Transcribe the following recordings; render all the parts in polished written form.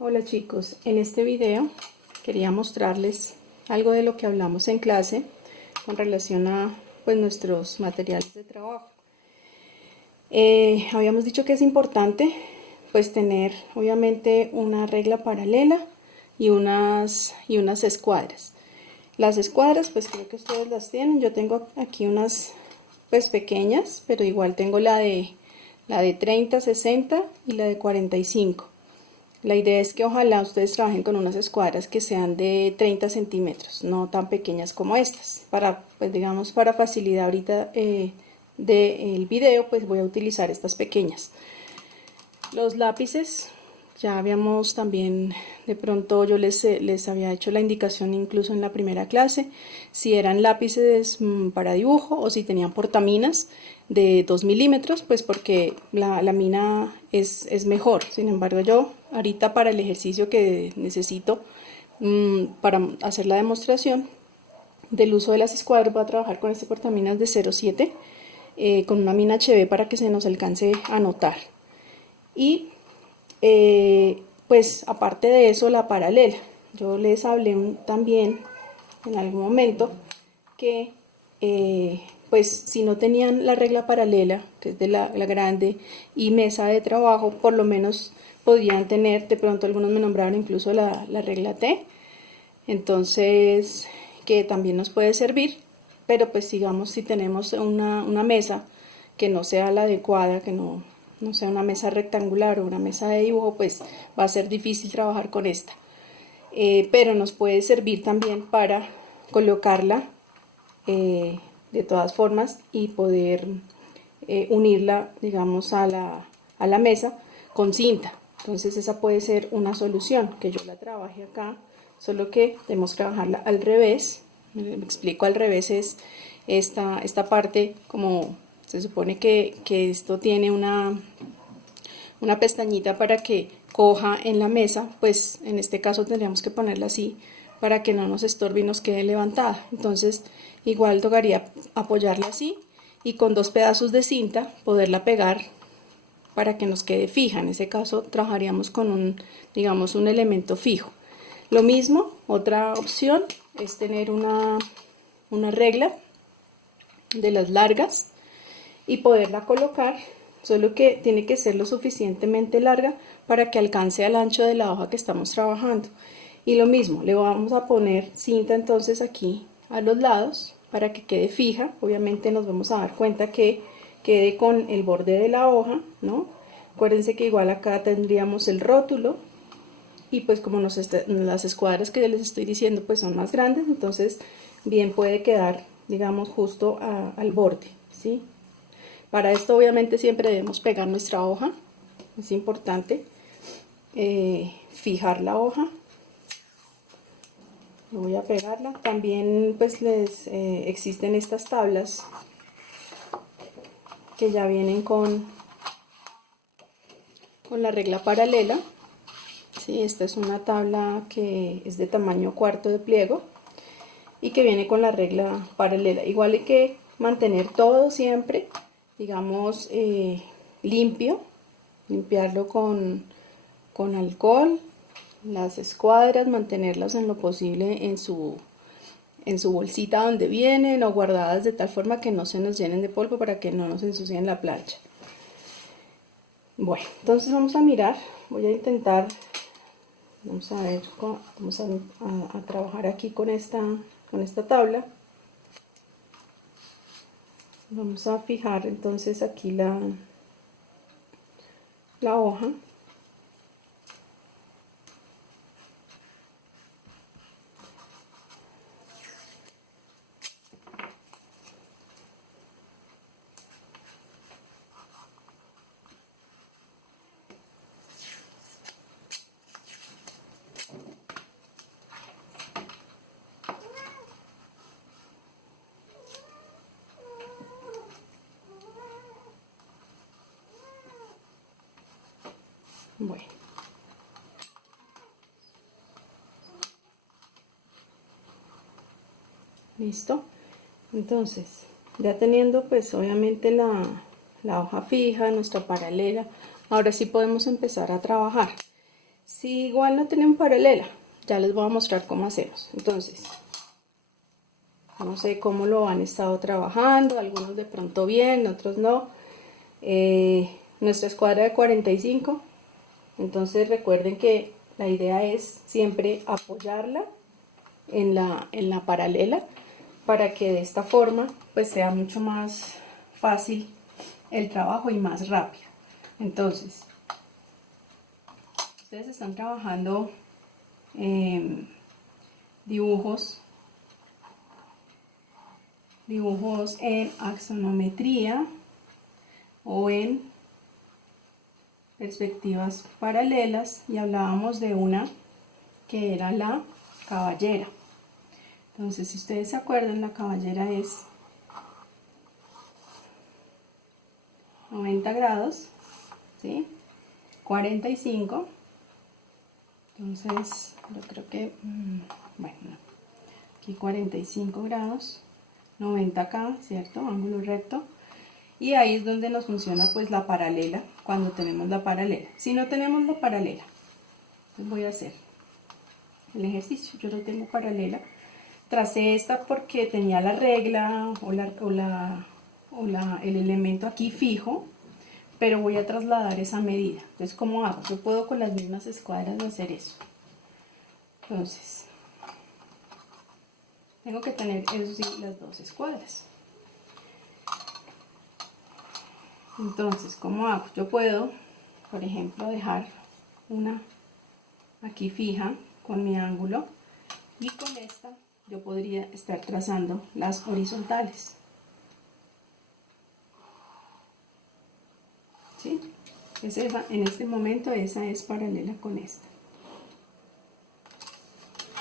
Hola chicos, en este video quería mostrarles algo de lo que hablamos en clase con relación a nuestros materiales de trabajo. Habíamos dicho que es importante tener obviamente una regla paralela y unas escuadras. Las escuadras creo que ustedes las tienen. Yo tengo aquí unas pequeñas, pero igual tengo la de 30, 60 y la de 45. La idea es que ojalá ustedes trabajen con unas escuadras que sean de 30 centímetros, no tan pequeñas como estas. Para, digamos, para facilidad ahorita del video, voy a utilizar estas pequeñas. Los lápices, ya habíamos también, de pronto yo les había hecho la indicación incluso en la primera clase, si eran lápices para dibujo o si tenían portaminas de 2 milímetros, porque la mina es mejor. Sin embargo, yo ahorita para el ejercicio que necesito para hacer la demostración del uso de las escuadras, voy a trabajar con este portaminas de 0,7 con una mina HB para que se nos alcance a notar. Y aparte de eso, la paralela. Yo les hablé también en algún momento que si no tenían la regla paralela, que es de la grande, y mesa de trabajo, por lo menos podrían tener, de pronto algunos me nombraron incluso la regla T, entonces que también nos puede servir, pero digamos si tenemos una mesa que no sea la adecuada, que no sea una mesa rectangular o una mesa de dibujo, va a ser difícil trabajar con esta. Pero nos puede servir también para colocarla de todas formas y poder unirla, digamos, a la mesa con cinta. Entonces esa puede ser una solución, que yo la trabaje acá, solo que tenemos que trabajarla al revés. Me explico, al revés es esta parte, como se supone que esto tiene una pestañita para que coja en la mesa, en este caso tendríamos que ponerla así para que no nos estorbe y nos quede levantada. Entonces igual tocaría apoyarla así y con dos pedazos de cinta poderla pegar para que nos quede fija. En ese caso trabajaríamos con digamos un elemento fijo. Lo mismo, otra opción es tener una regla de las largas y poderla colocar, solo que tiene que ser lo suficientemente larga para que alcance al ancho de la hoja que estamos trabajando. Y lo mismo, le vamos a poner cinta entonces aquí a los lados para que quede fija. Obviamente nos vamos a dar cuenta que quede con el borde de la hoja, ¿no? Acuérdense que igual acá tendríamos el rótulo y como las escuadras que les estoy diciendo son más grandes, entonces bien puede quedar, digamos, justo al borde, ¿sí? Para esto obviamente siempre debemos pegar nuestra hoja, es importante fijar la hoja. Voy a pegarla. También existen estas tablas que ya vienen con la regla paralela. ¿Sí? Esta es una tabla que es de tamaño cuarto de pliego y que viene con la regla paralela. Igual hay que mantener todo siempre, digamos, limpio, limpiarlo con alcohol, las escuadras, mantenerlas en lo posible en su bolsita donde vienen o guardadas de tal forma que no se nos llenen de polvo para que no nos ensucien la plancha. Bueno, entonces vamos a mirar, voy a intentar, vamos a ver, vamos a trabajar aquí con esta tabla. Vamos a fijar entonces aquí la hoja. Bueno, listo. Entonces, ya teniendo obviamente la hoja fija, nuestra paralela, ahora sí podemos empezar a trabajar. Si igual no tienen paralela, ya les voy a mostrar cómo hacemos. Entonces, no sé cómo lo han estado trabajando, algunos de pronto bien, otros no. Nuestra escuadra de 45, entonces recuerden que la idea es siempre apoyarla en la paralela para que de esta forma pues sea mucho más fácil el trabajo y más rápido. Entonces, ustedes están trabajando dibujos en axonometría o en perspectivas paralelas, y hablábamos de una que era la caballera. Entonces, si ustedes se acuerdan, la caballera es 90 grados, ¿sí? 45. Entonces, yo creo que, bueno, aquí 45 grados, 90 acá, ¿cierto? Ángulo recto. Y ahí es donde nos funciona pues la paralela, cuando tenemos la paralela. Si no tenemos la paralela, pues voy a hacer el ejercicio. Yo lo tengo paralela. Tracé esta porque tenía la regla el elemento aquí fijo, pero voy a trasladar esa medida. Entonces, ¿cómo hago? Yo puedo con las mismas escuadras hacer eso. Entonces, tengo que tener, eso sí, las dos escuadras. Entonces, ¿cómo hago? Yo puedo, por ejemplo, dejar una aquí fija con mi ángulo, y con esta yo podría estar trazando las horizontales. ¿Sí? En este momento esa es paralela con esta.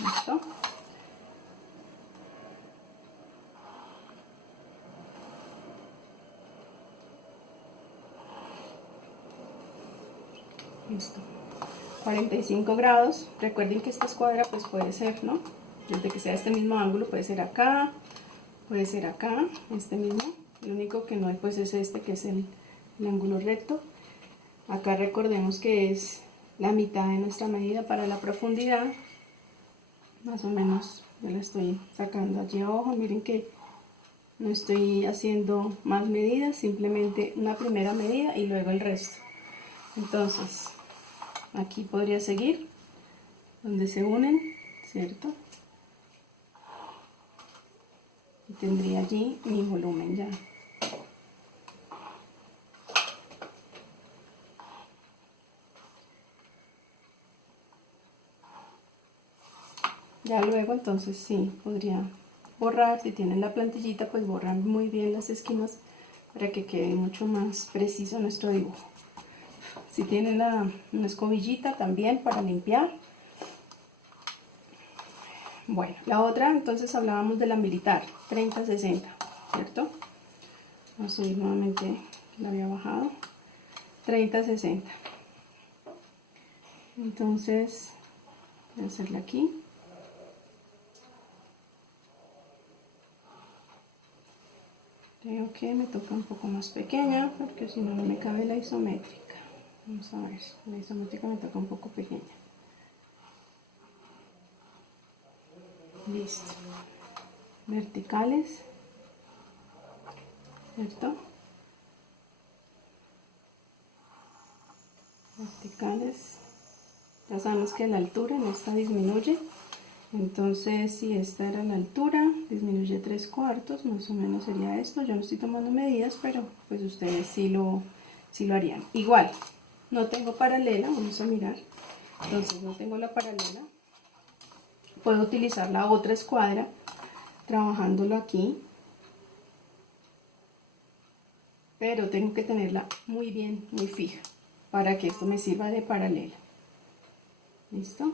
¿Listo? Listo. 45 grados. Recuerden que esta escuadra pues puede ser, ¿no? Desde que sea este mismo ángulo, puede ser acá, este mismo. Lo único que no hay pues es este, que es el ángulo recto. Acá recordemos que es la mitad de nuestra medida para la profundidad. Más o menos yo la estoy sacando allí abajo. Miren que no estoy haciendo más medidas, simplemente una primera medida y luego el resto. Entonces, aquí podría seguir donde se unen, ¿cierto? Y tendría allí mi volumen ya. Ya luego entonces sí, podría borrar, si tienen la plantillita pues borran muy bien las esquinas para que quede mucho más preciso nuestro dibujo. Si tienen una escobillita también para limpiar. Bueno, la otra, entonces hablábamos de la militar, 30-60, ¿cierto? Vamos a subir nuevamente, la había bajado, 30-60. Entonces, voy a hacerla aquí. Creo que me toca un poco más pequeña, porque si no, no me cabe la isométrica. Vamos a ver, la isométrica me toca un poco pequeña. Listo. Verticales, ¿cierto? Verticales. Ya sabemos que la altura en esta disminuye. Entonces, si esta era la altura, disminuye 3/4, más o menos sería esto. Yo no estoy tomando medidas, pero pues ustedes sí lo harían. Igual, no tengo paralela, vamos a mirar. Entonces, no tengo la paralela. Puedo utilizar la otra escuadra, trabajándolo aquí. Pero tengo que tenerla muy bien, muy fija, para que esto me sirva de paralela. ¿Listo?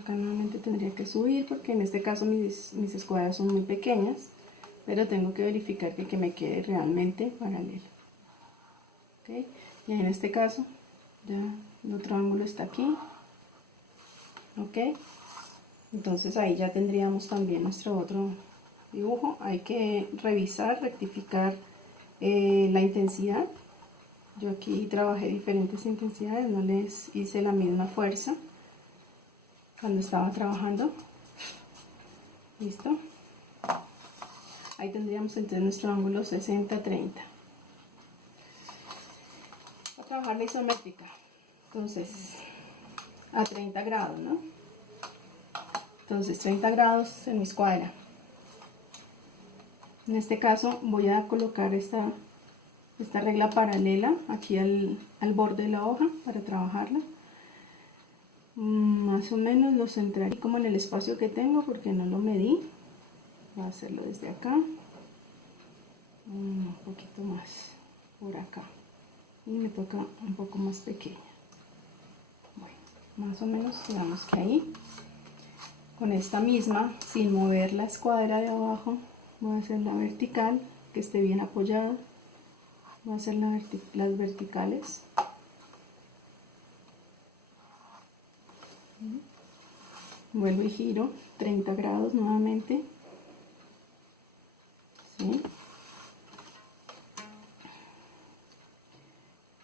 Acá nuevamente tendría que subir porque en este caso mis escuadras son muy pequeñas, pero tengo que verificar que me quede realmente paralelo. ¿Okay? Y en este caso ya el otro ángulo está aquí. ¿Ok? Entonces ahí ya tendríamos también nuestro otro dibujo. Hay que revisar, rectificar la intensidad Yo aquí trabajé diferentes intensidades, no les hice la misma fuerza cuando estaba trabajando. ¿Listo? Ahí tendríamos entonces nuestro ángulo 60-30. Voy a trabajar la isométrica. Entonces, a 30 grados, ¿no? Entonces, 30 grados en mi escuadra. En este caso voy a colocar esta regla paralela aquí al borde de la hoja para trabajarla. Más o menos lo centraré como en el espacio que tengo porque no lo medí. Voy a hacerlo desde acá, un poquito más por acá, y me toca un poco más pequeña. Bueno, más o menos digamos que ahí. Con esta misma, sin mover la escuadra de abajo, voy a hacer la vertical, que esté bien apoyada. Voy a hacer las verticales. Vuelvo y giro 30 grados nuevamente. ¿Sí?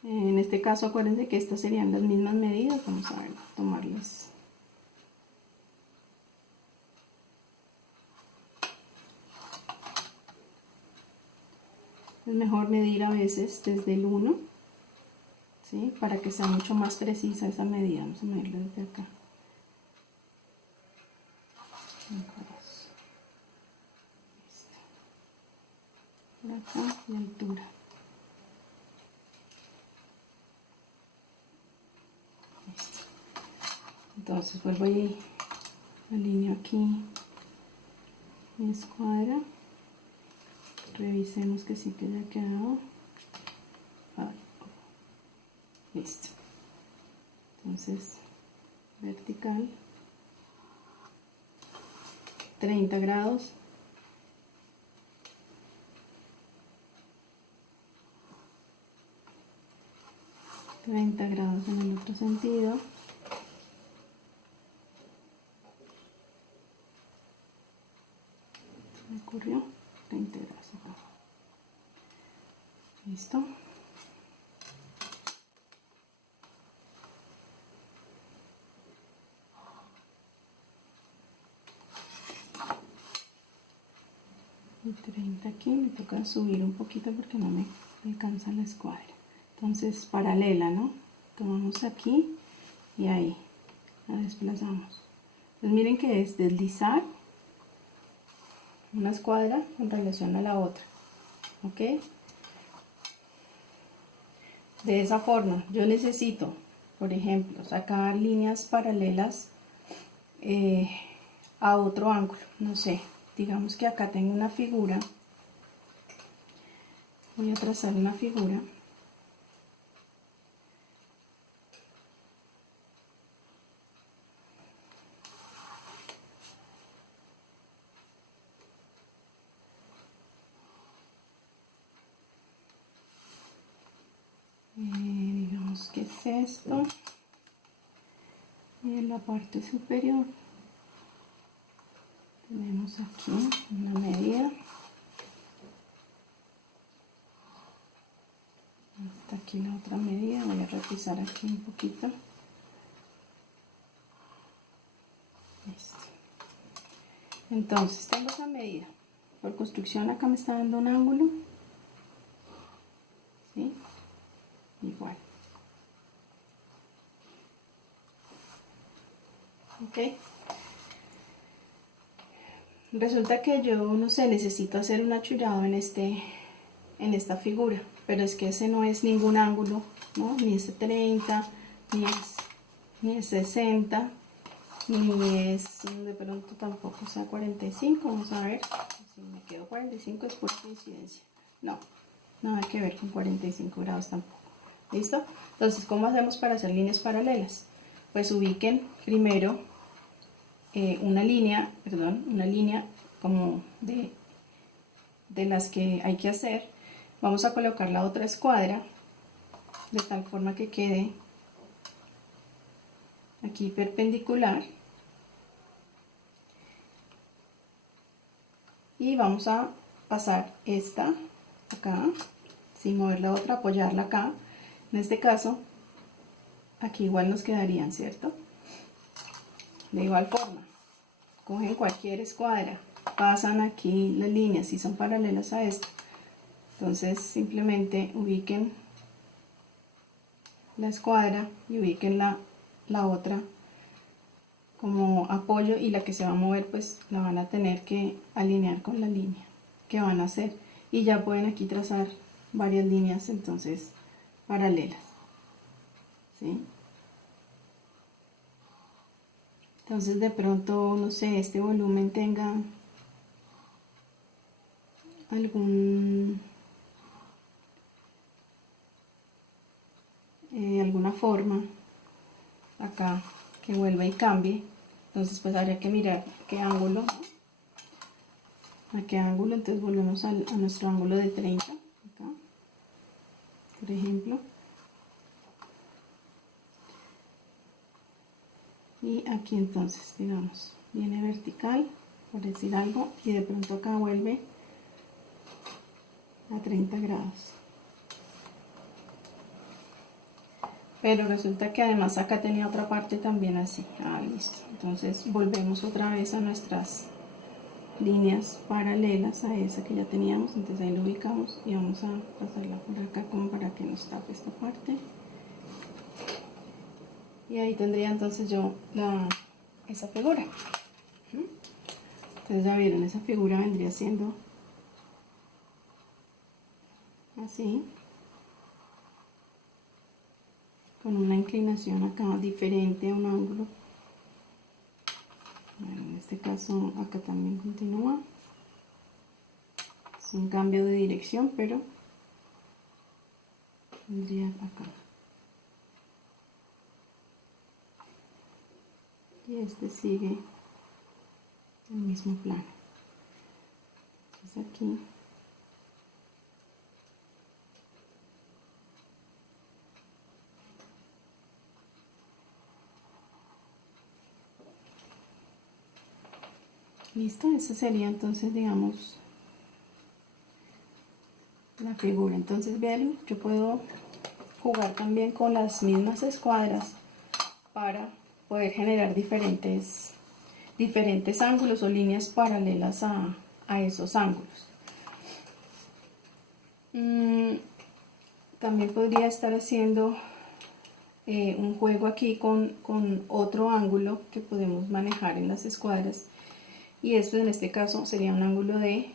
En este caso acuérdense que estas serían las mismas medidas. Vamos a ver, tomarlas. Es mejor medir a veces desde el 1, ¿sí? Para que sea mucho más precisa esa medida. Vamos a medirlo desde acá. 5, 2. Por acá y altura. Listo. Entonces vuelvo y alineo aquí mi escuadra. Revisemos que sí que haya quedado. Listo. Entonces, vertical, 30 grados. En el otro sentido. Me ocurrió 30 grados acá. Listo. Y 30 aquí, me toca subir un poquito porque no me alcanza la escuadra. Entonces, paralela, ¿no? Tomamos aquí y ahí la desplazamos. Pues miren que es deslizar una escuadra en relación a la otra, ¿ok? De esa forma, yo necesito, por ejemplo, sacar líneas paralelas a otro ángulo, no sé, digamos que acá tengo una figura, voy a trazar una figura. Digamos que es esto, y en la parte superior tenemos aquí una medida, hasta aquí la otra medida, voy a repisar aquí un poquito. Listo. Entonces tengo esa medida, por construcción acá me está dando un ángulo, ¿sí? Igual. Ok. Resulta que yo, no sé, necesito hacer un achurado en esta figura, pero es que ese no es ningún ángulo, ¿no? Ni es 30, ni es 60, ni es de pronto tampoco, o sea, 45. Vamos a ver si me quedo 45, es por coincidencia. No, nada que ver con 45 grados tampoco. ¿Listo? Entonces, ¿cómo hacemos para hacer líneas paralelas? Pues ubiquen primero una línea como de las que hay que hacer. Vamos a colocar la otra escuadra de tal forma que quede aquí perpendicular, y vamos a pasar esta acá sin mover la otra, apoyarla acá. En este caso, aquí igual nos quedarían, ¿cierto? De igual forma, cogen cualquier escuadra, pasan aquí las líneas si son paralelas a esto. Entonces simplemente ubiquen la escuadra y ubiquen la otra como apoyo, y la que se va a mover pues la van a tener que alinear con la línea que van a hacer, y ya pueden aquí trazar varias líneas entonces paralelas, ¿sí? Entonces de pronto, no sé, este volumen tenga alguna forma acá que vuelva y cambie, entonces pues habría que mirar qué ángulo, a qué ángulo. Entonces volvemos a nuestro ángulo de 30 acá, por ejemplo, y aquí entonces digamos viene vertical, por decir algo, y de pronto acá vuelve a 30 grados. Pero resulta que además acá tenía otra parte también así. Listo. Entonces volvemos otra vez a nuestras líneas paralelas a esa que ya teníamos. Entonces ahí lo ubicamos y vamos a pasarla por acá como para que nos tape esta parte. Y ahí tendría entonces yo esa figura. Entonces ya vieron, esa figura vendría siendo así, con una inclinación acá diferente a un ángulo. Bueno, en este caso acá también continúa, es un cambio de dirección, pero vendría acá, y este sigue el mismo plano. Entonces aquí listo. Esa sería entonces, digamos, la figura. Entonces vean, yo puedo jugar también con las mismas escuadras para poder generar diferentes ángulos o líneas paralelas a esos ángulos. También podría estar haciendo un juego aquí con otro ángulo que podemos manejar en las escuadras, y esto en este caso sería un ángulo de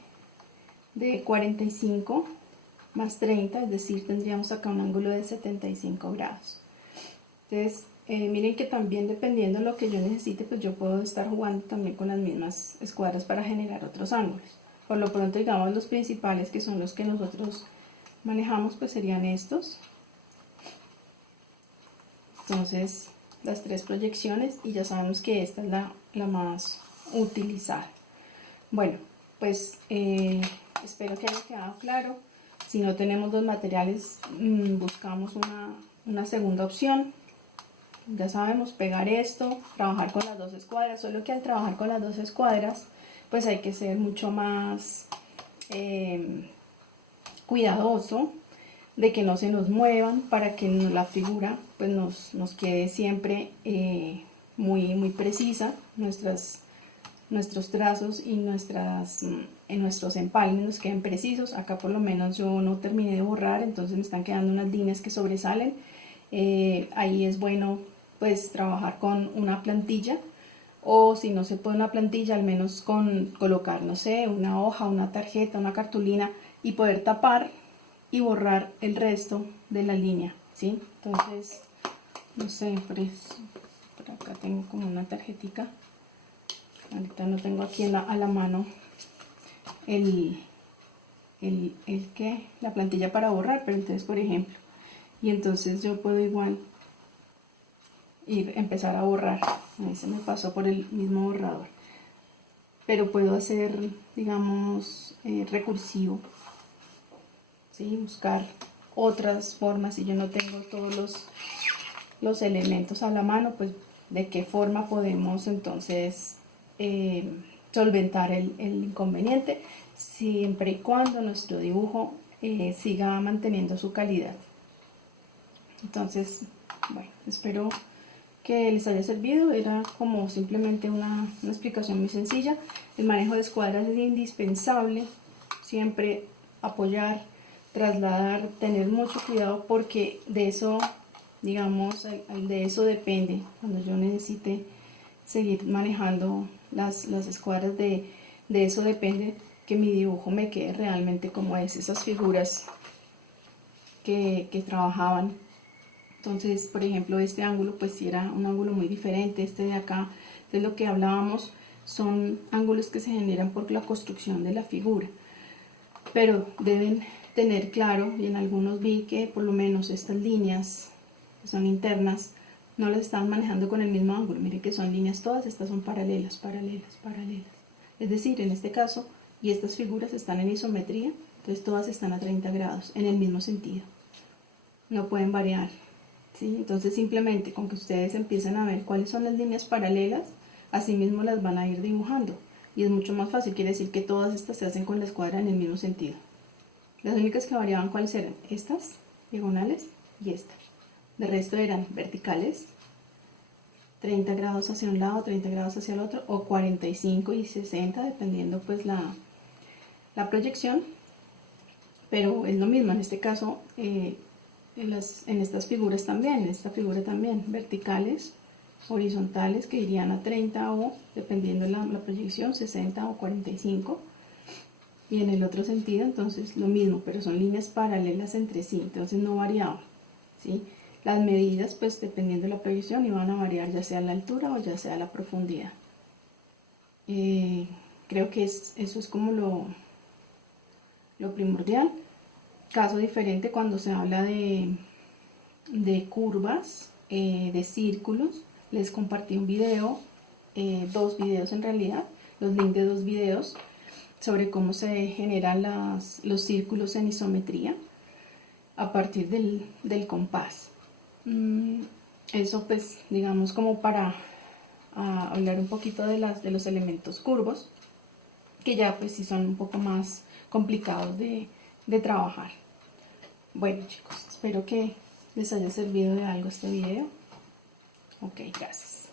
45 más 30, es decir, tendríamos acá un ángulo de 75 grados. Entonces miren que también dependiendo de lo que yo necesite, pues yo puedo estar jugando también con las mismas escuadras para generar otros ángulos. Por lo pronto, digamos, los principales, que son los que nosotros manejamos, pues serían estos. Entonces las tres proyecciones, y ya sabemos que esta es la más utilizada. Bueno, pues espero que haya quedado claro. Si no tenemos los materiales, buscamos una segunda opción. Ya sabemos, pegar esto, trabajar con las dos escuadras, solo que al trabajar con las dos escuadras pues hay que ser mucho más cuidadoso de que no se nos muevan, para que la figura pues nos quede siempre muy precisa, nuestros trazos y nuestros empalmes nos queden precisos. Acá por lo menos yo no terminé de borrar, entonces me están quedando unas líneas que sobresalen. Ahí es bueno pues trabajar con una plantilla, o si no se puede una plantilla, al menos con colocar, no sé, una hoja, una tarjeta, una cartulina, y poder tapar y borrar el resto de la línea, ¿sí? Entonces, no sé, por acá tengo como una tarjetica. Ahorita no tengo aquí a la mano la plantilla para borrar, pero entonces, por ejemplo, y entonces yo puedo igual empezar a borrar. Ahí se me pasó por el mismo borrador, pero puedo hacer, digamos, recursivo, ¿sí? Buscar otras formas. Si yo no tengo todos los elementos a la mano, pues de qué forma podemos entonces solventar el inconveniente, siempre y cuando nuestro dibujo siga manteniendo su calidad. Entonces, bueno, espero que les haya servido. Era como simplemente una explicación muy sencilla. El manejo de escuadras es indispensable, siempre apoyar, trasladar, tener mucho cuidado, porque de eso, digamos, de eso depende cuando yo necesite seguir manejando las escuadras, de eso depende que mi dibujo me quede realmente como es, esas figuras que trabajaban. Entonces, por ejemplo, este ángulo pues sí era un ángulo muy diferente, este de acá. Entonces lo que hablábamos son ángulos que se generan por la construcción de la figura, pero deben tener claro, y en algunos vi que por lo menos estas líneas que son internas no las están manejando con el mismo ángulo. Miren que son líneas, todas estas son paralelas, paralelas, paralelas. Es decir, en este caso, y estas figuras están en isometría, entonces todas están a 30 grados, en el mismo sentido. No pueden variar, ¿sí? Entonces simplemente con que ustedes empiecen a ver cuáles son las líneas paralelas, así mismo las van a ir dibujando. Y es mucho más fácil, quiere decir que todas estas se hacen con la escuadra en el mismo sentido. Las únicas que variaban, ¿cuáles eran? Estas, diagonales, y estas. De resto eran verticales, 30 grados hacia un lado, 30 grados hacia el otro, o 45 y 60, dependiendo pues la proyección. Pero es lo mismo, en este caso, en estas figuras también, en esta figura también, verticales, horizontales, que irían a 30 o, dependiendo la proyección, 60 o 45. Y en el otro sentido, entonces lo mismo, pero son líneas paralelas entre sí, entonces no variaban, ¿sí? Las medidas, pues dependiendo de la proyección, iban a variar ya sea la altura o ya sea la profundidad. Creo que eso es como lo primordial. Caso diferente cuando se habla de curvas, de círculos. Les compartí un video, dos videos en realidad, los links de dos videos sobre cómo se generan los círculos en isometría a partir del compás. Eso pues digamos como para hablar un poquito de los elementos curvos, que ya pues sí son un poco más complicados de trabajar. Bueno chicos, espero que les haya servido de algo este video. Ok, gracias.